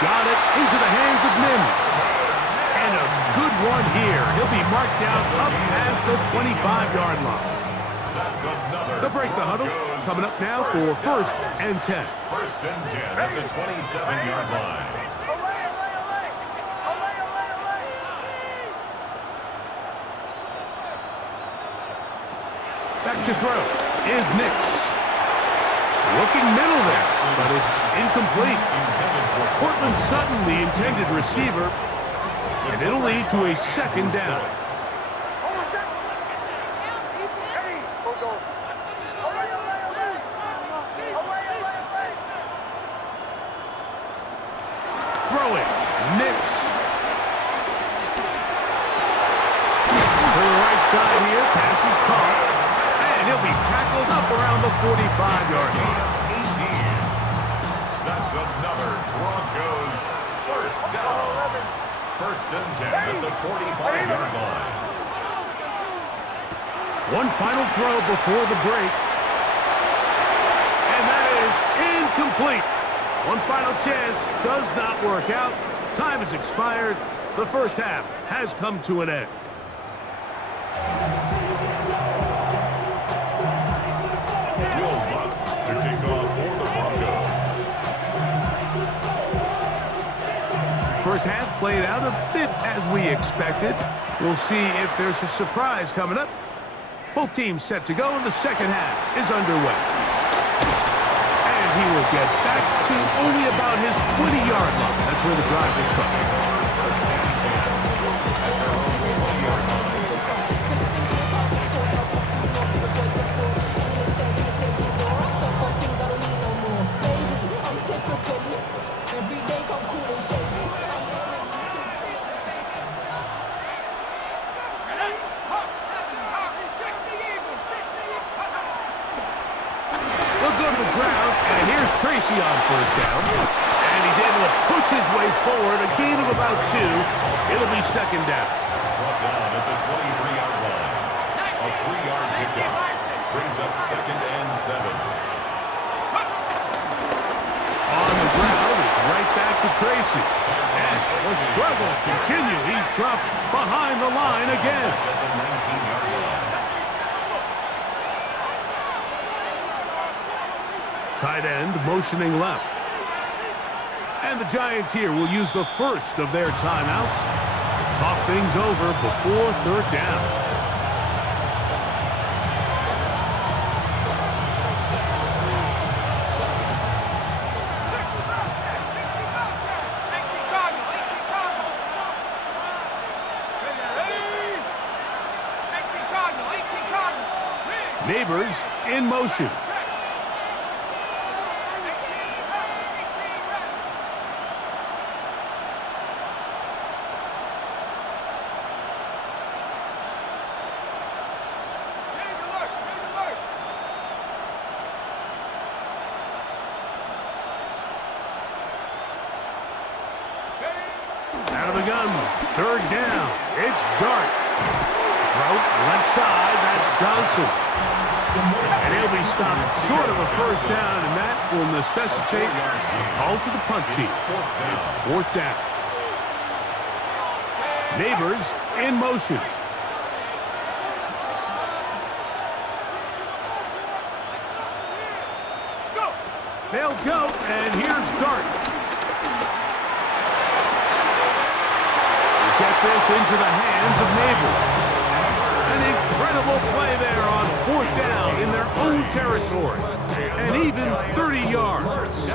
got it into the hands of Mims. And a good one here. He'll be marked down up past the 25-yard line. They'll break the huddle. Coming up now for 1st and 10. 1st and 10 at the 27-yard line. Back to throw is Nix. Looking middle there, but it's incomplete. Cortland Sutton, the intended receiver, and it'll lead to a 2nd down. Throwing, Nix. To the right side here, pass is caught. And he'll be tackled up around the 45-yard line. 18. That's another Broncos 1st down. 1st and 10 at the 45-yard line. One final throw before the break. And that is incomplete. One final chance does not work out. Time has expired. The first half has come to an end. To kick off for the Broncos. First half played out a bit as we expected. We'll see if there's a surprise coming up. Both teams set to go, and the second half is underway. And he will get back to only about his 20-yard line. That's where the drive will start. Tracy on 1st down, and he's able to push his way forward, a gain of about 2. It'll be 2nd down. Brought down at the 23-yard line. A 3-yard pickup brings up 2nd and 7. On the ground, it's right back to Tracy. And the struggles continue. He's dropped behind the line again. At the 19-yard line. Tight end motioning left. And the Giants here will use the first of their timeouts to talk things over before 3rd down. Neighbors in motion. Out of the gun, 3rd down. It's Dart. Throw, left side, that's Johnson. And he'll be stopped short of a 1st down, and that will necessitate a call to the punt team. It's 4th down. Neighbors in motion. They'll go, and here's Dart. Get this into the hands of Neighbors. An incredible play there on 4th down in their own territory. And even 30 yards.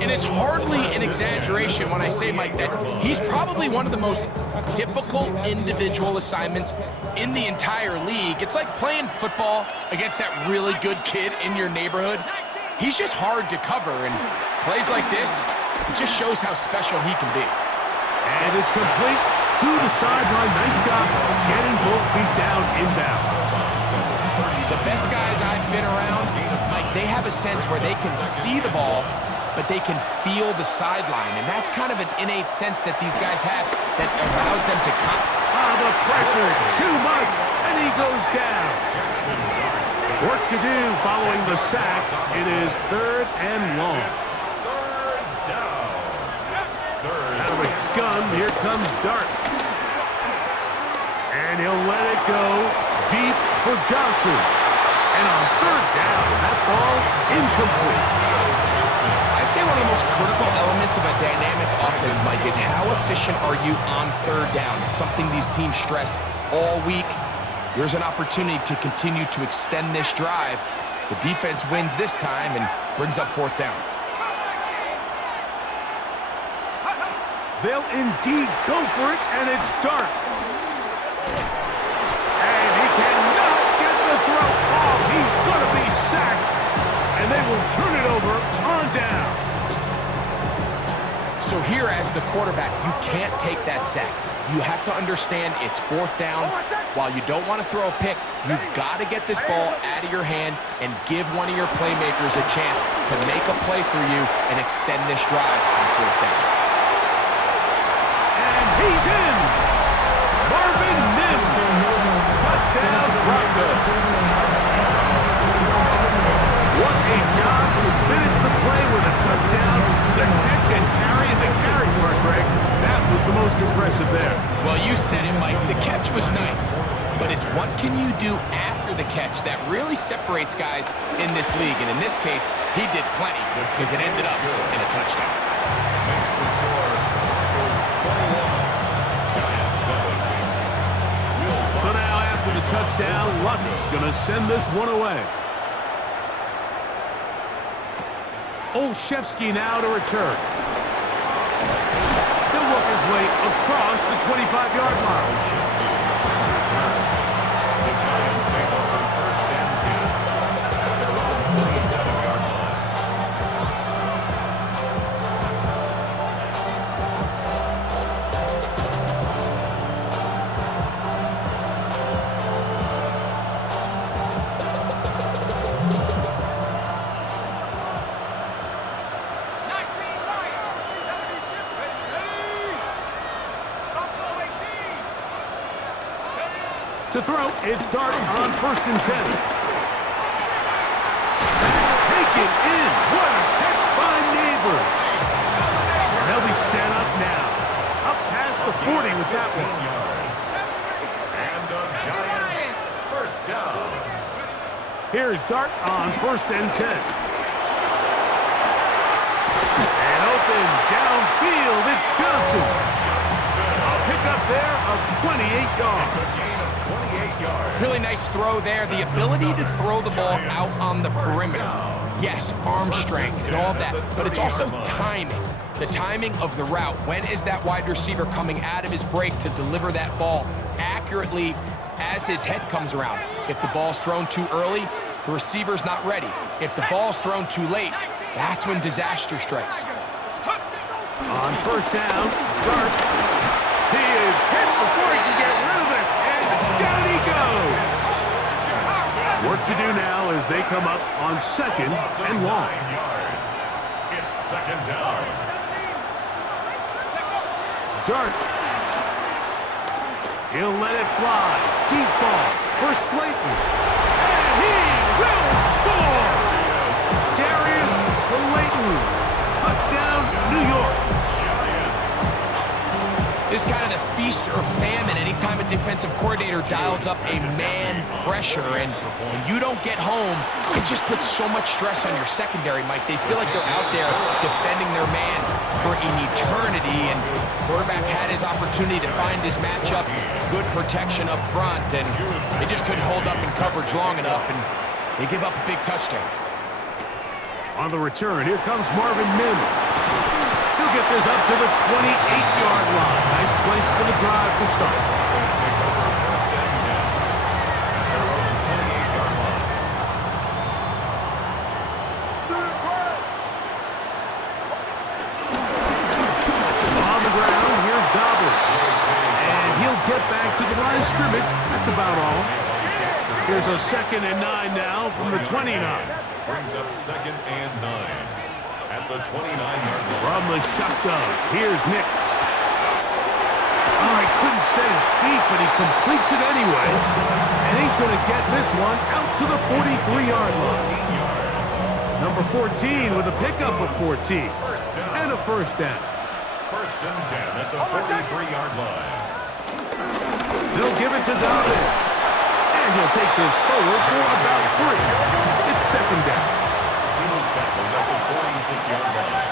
And it's hardly an exaggeration when I say, Mike, that he's probably one of the most difficult individual assignments in the entire league. It's like playing football against that really good kid in your neighborhood. He's just hard to cover, and plays like this, it just shows how special he can be. And it's complete to the sideline. Nice job getting both feet down inbounds. The best guys I've been around, Mike, they have a sense where they can see the ball, but they can feel the sideline. And that's kind of an innate sense that these guys have that allows them to cut. The pressure, too much, and he goes down. Work to do following the sack. It is 3rd and long. 3rd down. comes Dart. And he'll let it go deep for Johnson. And on third down, that ball incomplete. I'd say one of the most critical elements of a dynamic offense, Mike, is how efficient are you on third down. It's something these teams stress all week. Here's an opportunity to continue to extend this drive. The defense wins this time and brings up fourth down. They'll indeed go for it, and it's Dart. And he cannot get the throw off. He's going to be sacked, and they will turn it over on down. So here, as the quarterback, you can't take that sack. You have to understand it's fourth down. While you don't want to throw a pick, you've got to get this ball out of your hand and give one of your playmakers a chance to make a play for you and extend this drive on fourth down. He's in! Marvin Mims! Touchdown, Broncos! What a job to finish the play with a touchdown. The catch and carry, and the carry part, Greg, that was the most impressive there. Well, you said it, Mike. The catch was nice, but it's what can you do after the catch that really separates guys in this league. And in this case, he did plenty because it ended up in a touchdown. Makes the score is 21. So now after the touchdown, Luck's going to send this one away. Olszewski now to return. He'll work his way across the 25-yard line. The Giants take over first and 10 at their own 27-yard line. To throw, it's Dart on first and 10. That's taken in. What a catch by Neighbors. They'll be set up now. Up past the 40 with that one. And the Giants first down. Here's Dart on first and 10. And open downfield, it's Johnson. A pickup there of 28 yards. Really nice throw there. The ability to throw the ball out on the perimeter. Yes, arm strength and all that, but it's also timing. The timing of the route. When is that wide receiver coming out of his break to deliver that ball accurately as his head comes around? If the ball's thrown too early, the receiver's not ready. If the ball's thrown too late, that's when disaster strikes. On first down, Dart. He is hit before he can get rid of it, and down he goes. Work to do now as they come up on second and long. It's second down. Dart. He'll let it fly. Deep ball for Slayton. And he will score! Darius Slayton. Touchdown, New York. It's kind of the feast or famine anytime a defensive coordinator dials up a man pressure, and when you don't get home, it just puts so much stress on your secondary, Mike. They feel like they're out there defending their man for an eternity, and quarterback had his opportunity to find his matchup, good protection up front, and they just couldn't hold up in coverage long enough, and they give up a big touchdown. On the return, here comes Marvin Mims. He'll get this up to the 28-yard line. Nice place for the drive to start. On the ground, here's Dobbins. And he'll get back to the line of scrimmage. That's about all. Here's a 2nd and 9 now from the 29. Brings up 2nd and 9. At the 29-yard line. From the shotgun, here's Nix. Oh, he couldn't set his feet, but he completes it anyway. And he's going to get this one out to the 43-yard line. Number 14 with a pickup of 14. And a first down. First and 10 at the 43-yard line. They'll give it to Dobbins. And he'll take this forward for about 3. It's second down. He was tackled at the 46-yard line.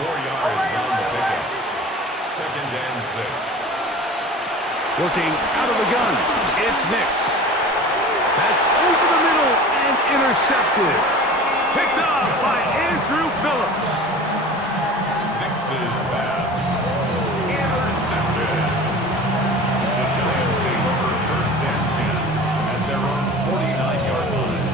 4 yards on the pickup. Second and 6. Working out of the gun, it's Nix. That's over the middle and intercepted. Picked off by Andrew Phillips. Nix's pass. Intercepted. The Giants take over first and 10 at their own 49-yard line.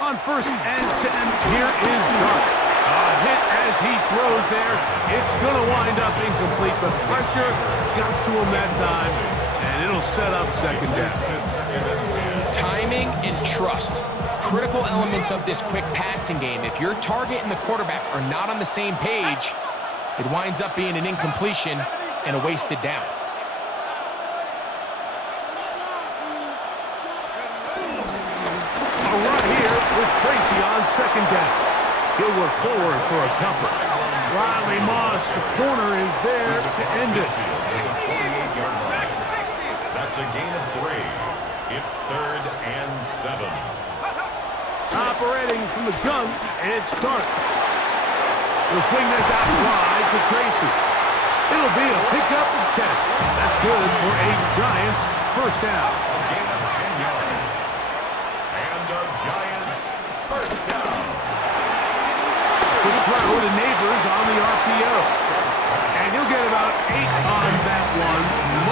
On first and 10, here is Dart. A hit as he throws there. It's going to wind up incomplete, but pressure got to him that time, and it'll set up second down. Timing and trust, critical elements of this quick passing game. If your target and the quarterback are not on the same page, it winds up being an incompletion and a wasted down. A run here with Tracy on second down. He'll work forward for a couple. Riley Moss, the corner, is there to end it. That's a gain of 3. It's third and 7. Operating from the gun, it's Dart. We'll swing this out wide to Tracy. It'll be a pickup of 10. That's good for a Giants first down. A gain of 10 yards. And a Giants first down. Good throw to Neighbors on the RPO. And he'll get about 8 on that one.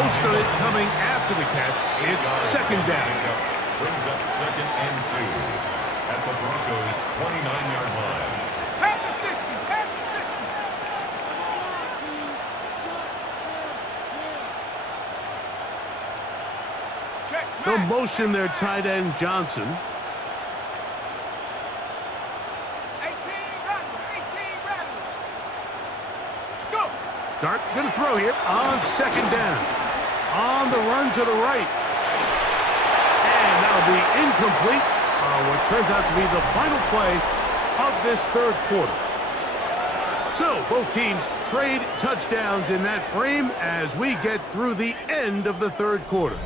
Most of it coming after the catch. It's second down. Brings up second and 2 at the Broncos' 29-yard line. Pack the 60, pack the 60. Check, They'll smash. motion their tight end Johnson. 18 Rattler. Let's go. Dart going to throw here on second down. On the run to the right. And that'll be incomplete on what turns out to be the final play of this third quarter. So both teams trade touchdowns in that frame as we get through the end of the third quarter.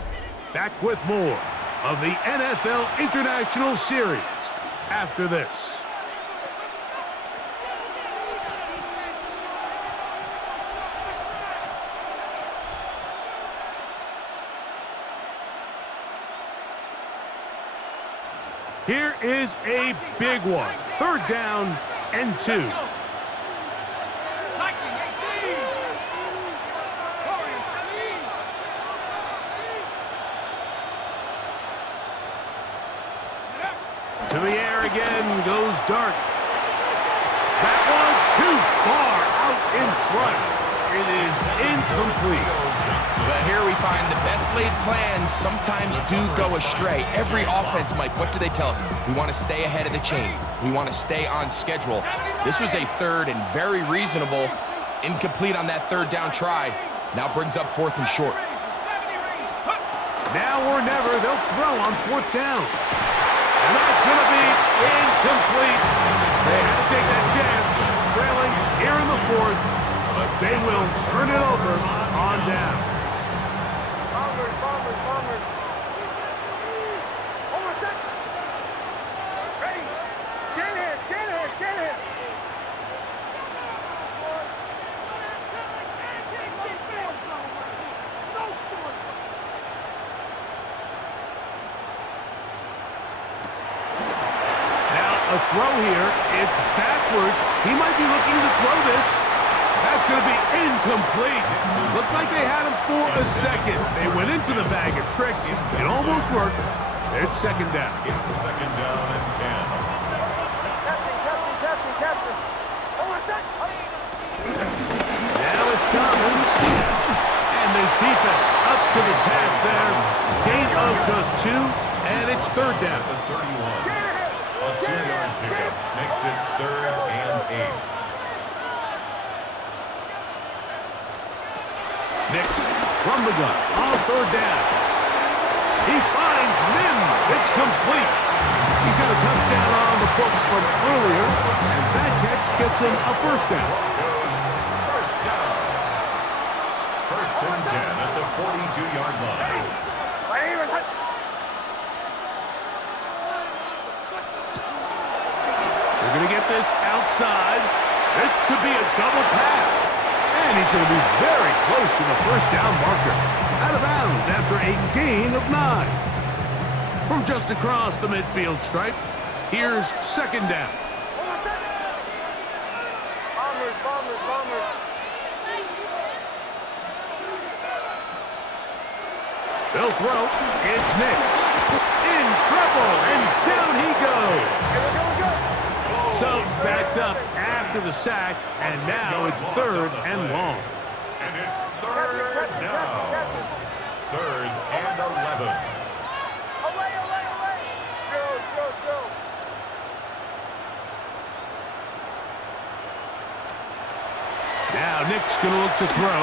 Back with more of the NFL International Series after this. Here is a big one. Third down and 2. Lightning, 18. Warriors, 17. To the air again goes Dart. That one too far out in front. It is incomplete. But here we find the best laid plans sometimes do go astray. Every offense, Mike, what do they tell us? We want to stay ahead of the chains. We want to stay on schedule. This was a third and very reasonable. Incomplete on that third down try. Now brings up fourth and short. Now or never, they'll throw on fourth down. And that's going to be incomplete. They had to take that chance, trailing here in the fourth, but they will turn it over on down. Bombers. Hold a second. Ready. Shanahan. No score. Now a throw here. It's backwards. He might be looking to throw this. That's going to be incomplete. Looked like they had him for a second. They went into the bag of tricks. It almost worked. It's second down. It's second down and 10. Captain. Hold a second. Now it's Dobbins. defense up to the task there. Gain of just 2, and it's third down. The 31. A 2-yard pickup makes it 3rd and 8. Nix from the gun on third down. He finds Mims. It's complete. He's got a touchdown on the books from earlier, and that catch gets him a first down. First down. 1st and 10 at the 42-yard line. They're going to get this outside. This could be a double pass. And he's going to be very close to the first down marker. Out of bounds after a gain of 9. From just across the midfield stripe, here's second down. Bombers. They'll throw. It's Nix. In trouble, and down he goes. So backed up after the sack, and now it's 3rd and long. And it's 3rd down. 3rd and 11. Joe. Now Nick's going to look to throw.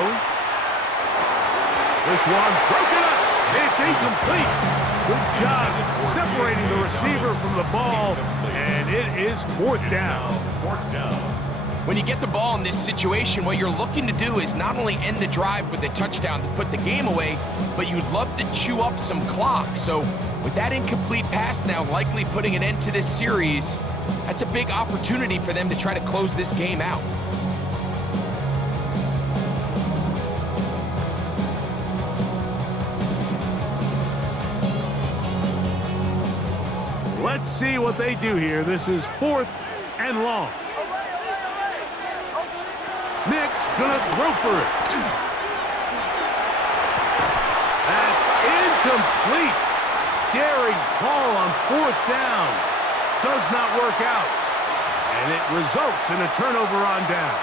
This one broken up. It's incomplete. Good job separating the receiver from the ball, and it is 4th down. 4th down. When you get the ball in this situation, what you're looking to do is not only end the drive with a touchdown to put the game away, but you'd love to chew up some clock. So with that incomplete pass now likely putting an end to this series, that's a big opportunity for them to try to close this game out. Let's see what they do here. This is 4th and long. Nick's gonna throw for it. That's incomplete. Daring call on 4th down. Does not work out. And it results in a turnover on down.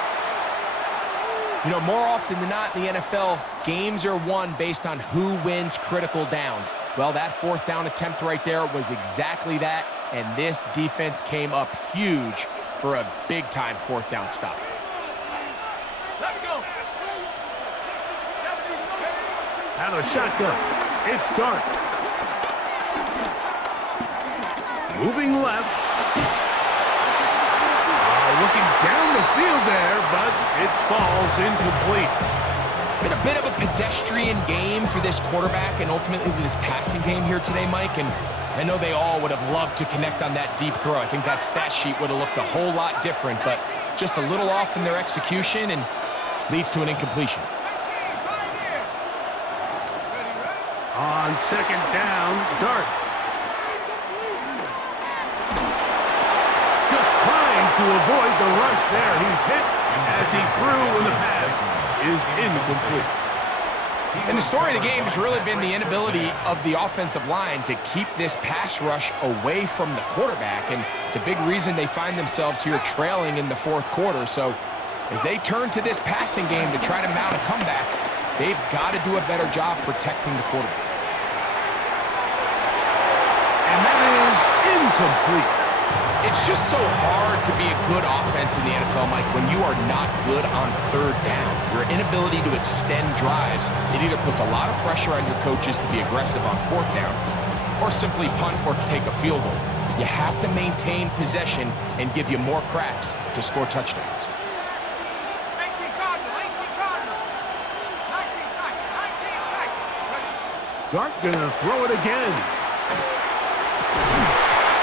You know, more often than not in the NFL, games are won based on who wins critical downs. Well, that 4th down attempt right there was exactly that, and this defense came up huge for a big-time 4th down stop. Let's go. Out of the shotgun, it's Dart. Moving left. Looking down the field there, but it falls incomplete. It's been a bit of a pedestrian game for this quarterback and ultimately this passing game here today, Mike, and I know they all would have loved to connect on that deep throw. I think that stat sheet would have looked a whole lot different, but just a little off in their execution and leads to an incompletion. On second down, Dart. Just trying to avoid the rush there. He's hit as he threw when the pass is incomplete. And the story of the game has really been the inability of the offensive line to keep this pass rush away from the quarterback, and it's a big reason they find themselves here trailing in the 4th quarter. So as they turn to this passing game to try to mount a comeback, they've got to do a better job protecting the quarterback. And that is incomplete. It's just so hard to be a good offense in the NFL, Mike, when you are not good on 3rd down. Your inability to extend drives, it either puts a lot of pressure on your coaches to be aggressive on 4th down or simply punt or take a field goal. You have to maintain possession and give you more cracks to score touchdowns. 18 Cardinal. 19 tackle. Dart gonna throw it again.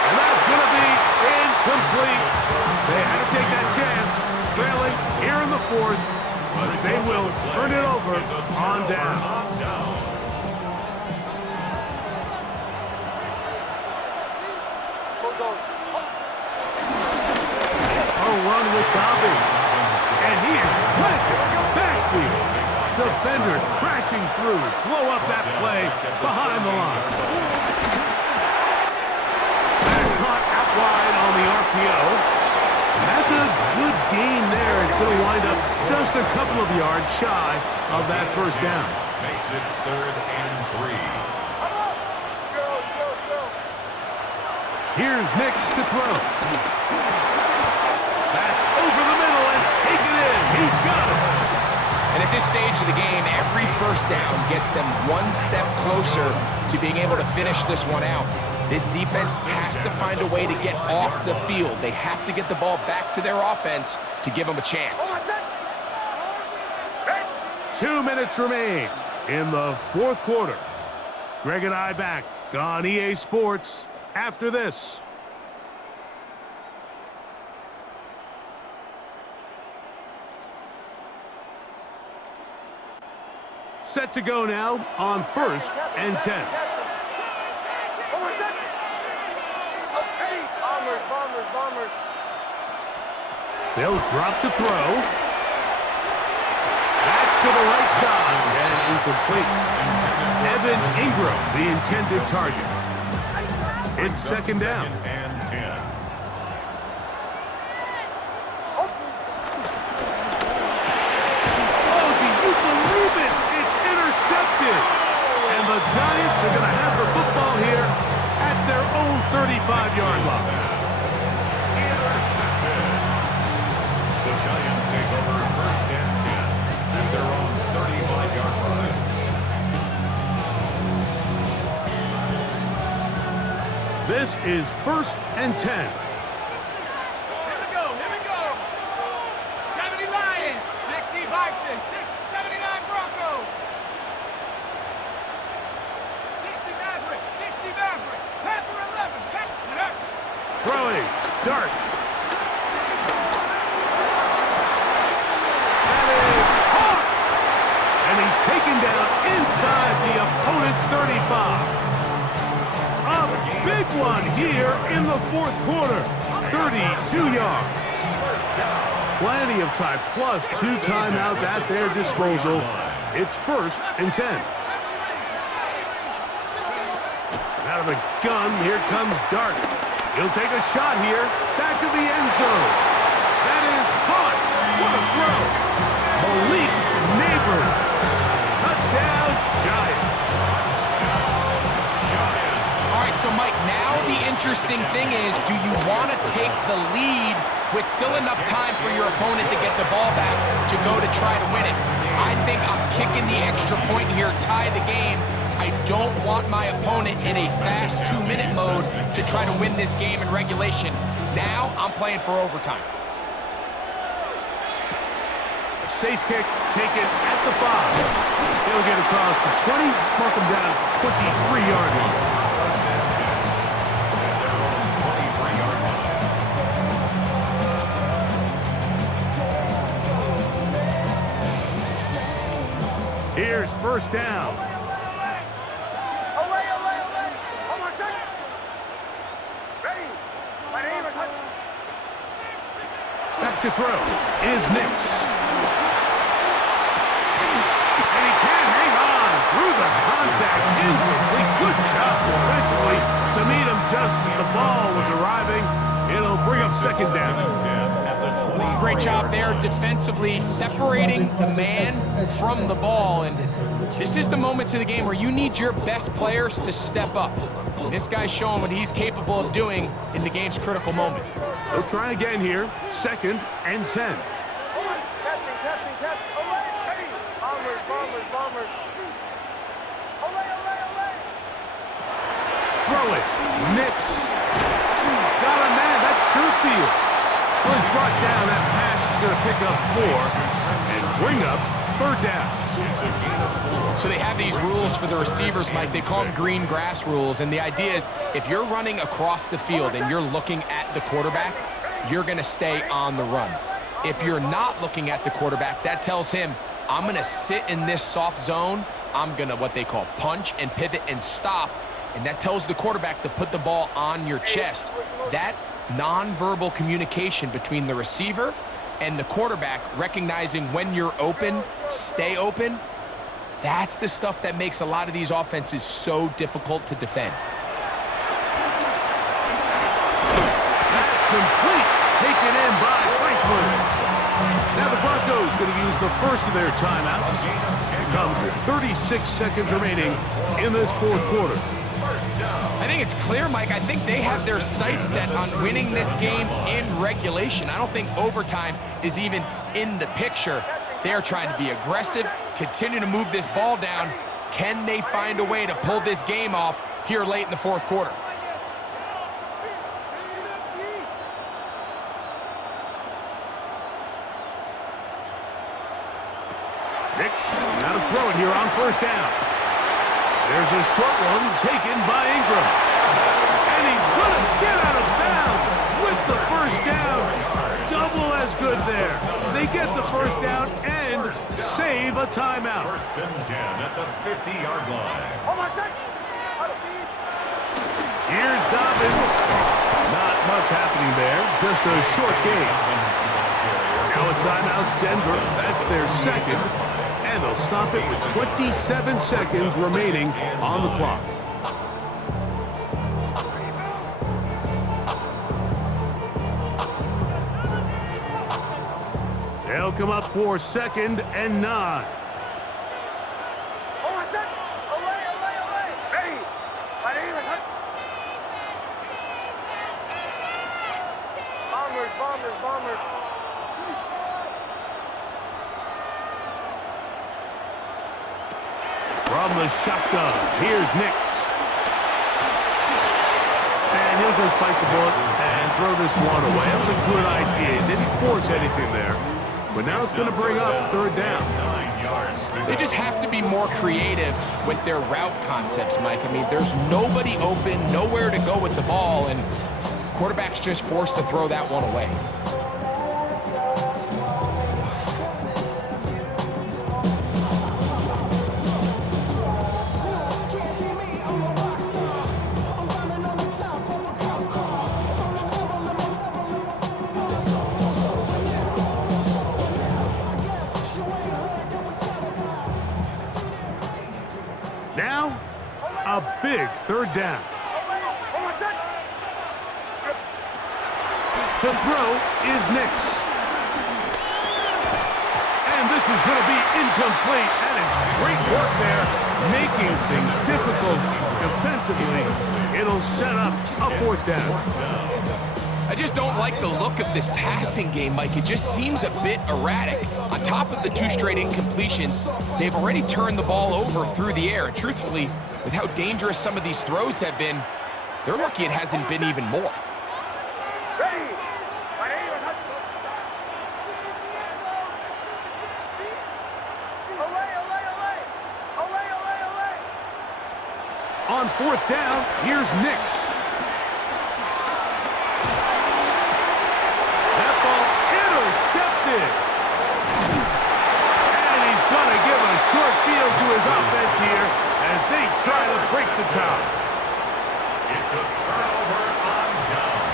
And that's gonna be incomplete. They had to take that chance, trailing here in the 4th, but they will turn it over on down. A run with Dobbins, and he is planted backfield. Defenders crashing through, blow up that play behind the line. That is caught out wide on the RPO, and that's Just a good gain there. It's going to wind up just a couple of yards shy of that first down. Makes it 3rd and 3. Here's Nix to throw. That's over the middle and taken in. He's got it. And at this stage of the game, every first down gets them one step closer to being able to finish this one out. This defense has to find a way to get off the field. They have to get the ball back to their offense to give them a chance. 2 minutes remain in the fourth quarter. Greg and I back on EA Sports after this. Set to go now on 1st and 10. Bombers. They'll drop to throw. That's to the right side and incomplete. Evan Ingram, the intended target. It's second down. 2nd and 10. Oh, do you believe it? It's intercepted. And the Giants are going to have the football here at their own 35-yard line. Intercepted. The Giants take over 1st and 10 at their own 35-yard line. This is 1st and 10. Here we go. 70 Lions, 60 Bison, 79 Broncos. 60 Maverick, Panther 11, Throwing. Dart. That is caught. And he's taken down inside the opponent's 35. A big one here in the fourth quarter. 32 yards. Plenty of time, plus 2 timeouts at their disposal. It's 1st and 10. Out of the gun, here comes Dart. He'll take a shot here. Back to the end zone. That is caught. What a throw. Malik Neighbors. Touchdown, Giants. All right, so Mike, now the interesting thing is, do you want to take the lead with still enough time for your opponent to get the ball back to go to try to win it? I think I'm kicking the extra point here, tie the game. I don't want my opponent in a fast 2-minute mode to try to win this game in regulation. Now I'm playing for overtime. A safe kick taken at the 5. He'll get across the 20, mark him down at the 23-yard line. 1st and 10 at their own 23-yard line. Here's 1st down. Back to throw is Nix. And he can't hang on through the contact. Incomplete. Good job defensively to meet him just as the ball was arriving. It'll bring up second down. 10 at the 23. Great job there defensively, separating the man from the ball. And this is the moments of the game where you need your best players to step up. This guy's showing what he's capable of doing in the game's critical moment. They'll try again here. 2nd and 10. Throw it. Nix. Got a man. That's Sherfield. Well, he's brought down. That pass is going to pick up 4 and bring up 3rd down. It's a gain of 4. So they have these rules for the receivers, Mike. They call them green grass rules. And the idea is if you're running across the field and you're looking at the quarterback, you're going to stay on the run. If you're not looking at the quarterback, that tells him, I'm going to sit in this soft zone. I'm going to what they call punch and pivot and stop. And that tells the quarterback to put the ball on your chest. That nonverbal communication between the receiver and the quarterback, recognizing when you're open, stay open, that's the stuff that makes a lot of these offenses so difficult to defend. That's complete. Taken in by is going to use the first of their timeouts. It comes with 36 seconds remaining in this fourth quarter. I think it's clear, Mike. I think they have their sights set on winning this game in regulation. I don't think overtime is even in the picture. They are trying to be aggressive, continue to move this ball down. Can they find a way to pull this game off here late in the fourth quarter? Nix, now to throw it here on first down. There's a short one taken by Ingram. And he's going to get out of bounds with the first down. Double as good there. They get the first down and save a timeout. First and 10 at the 50-yard line. Here's Dobbins. Not much happening there. Just a short game. Now a timeout, Denver. That's their second. And they'll stop it with 27 seconds remaining on the clock. They'll come up for 2nd and 9. Bombers. From the shotgun, here's Nix. And he'll just bite the bullet and throw this one away. That was a good idea. Didn't force anything there. But now it's going to bring up 3rd down. 9 yards. They just have to be more creative with their route concepts, Mike. I mean, there's nobody open, nowhere to go with the ball, and quarterback's just forced to throw that one away. Now, a big 3rd down. To throw is Nix. And this is going to be incomplete. That is great work there, making things difficult defensively. It'll set up a 4th down. I just don't like the look of this passing game, Mike. It just seems a bit erratic. On top of the 2 straight incompletions, they've already turned the ball over through the air. And truthfully, with how dangerous some of these throws have been, they're lucky it hasn't been even more. On 4th down, here's Nix. That ball intercepted. And he's going to give a short field to his offense here as they try to break the tie. It's a turnover on downs.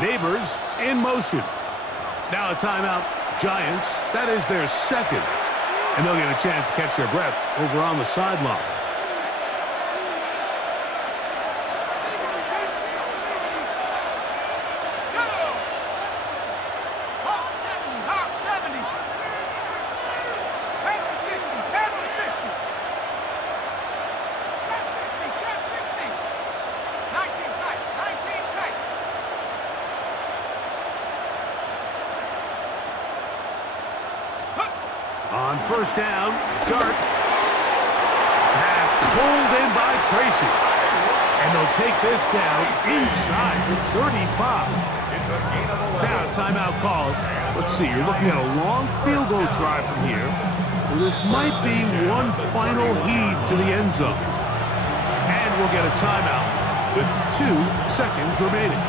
Neighbors in motion. Now a timeout, Giants. That is their 2nd. And they'll get a chance to catch their breath over on the sideline. On 1st down, Dart. Pass pulled in by Tracy. And they'll take this down inside the 35. It's a gain of 11. Now, timeout called. Let's see, you're looking at a long field goal try from here. This might be one final heave to the end zone. And we'll get a timeout with 2 seconds remaining.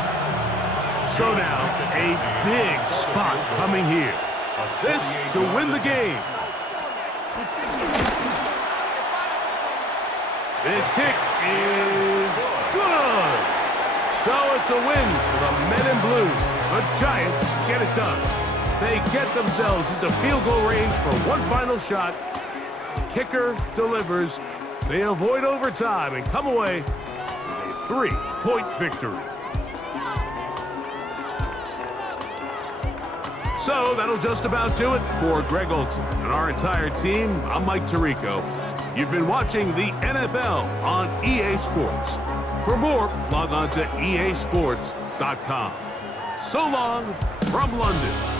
So now, a big spot coming here. This to win the game. This kick is good. So it's a win for the men in blue. The Giants get it done. They get themselves into field goal range for one final shot. Kicker delivers. They avoid overtime and come away with a 3-point victory. So that'll just about do it for Greg Olson and our entire team. I'm Mike Tirico. You've been watching the NFL on EA Sports. For more, log on to easports.com. So long from London.